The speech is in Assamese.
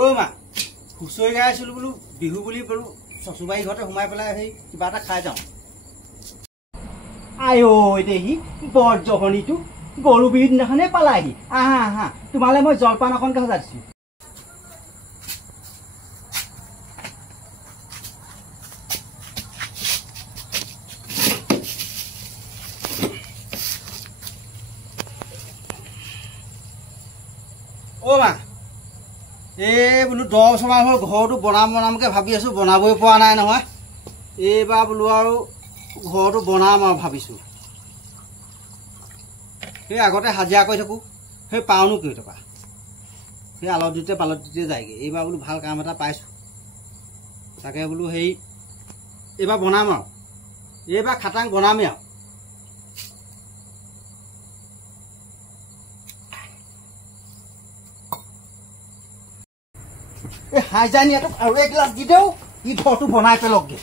অ' মা হুঁচৰি গাই আছিলোঁ বোলো বিহু বুলি বোলো চচুবাৰী ঘৰতে সোমাই পেলাই সেই কিবা এটা খাই যাওঁ। আই ঐ দেহি বৰ জহনীটো গৰু বিহুৰ দিনাখনে পালাহি। আহা আহা তোমালে মই জলপান অকণকে সজাইছো। অ' মা এই বোলো 10 বছৰমান হ'ল ঘৰটো বনামকে ভাবি আছোঁ, বনাবই পৰা নাই নহয়। এইবাৰ বোলো আৰু ঘৰটো বনাম আৰু ভাবিছোঁ। সেই আগতে হাজিৰা কৰি থাকোঁ, সেই পাওঁনো কেই টকা, সেই আলতীতে পালতীতে যায়গৈ। এইবাৰ বোলো ভাল কাম এটা পাইছোঁ, তাকে বোলো হেৰি এইবাৰ বনাম আৰু এইবাৰ খাটাং বনামেই আৰু। এই হাইজানিয়াটোক আৰু এগিলাচ দি দেও, ই ঘৰটো বনাই পেলকগে।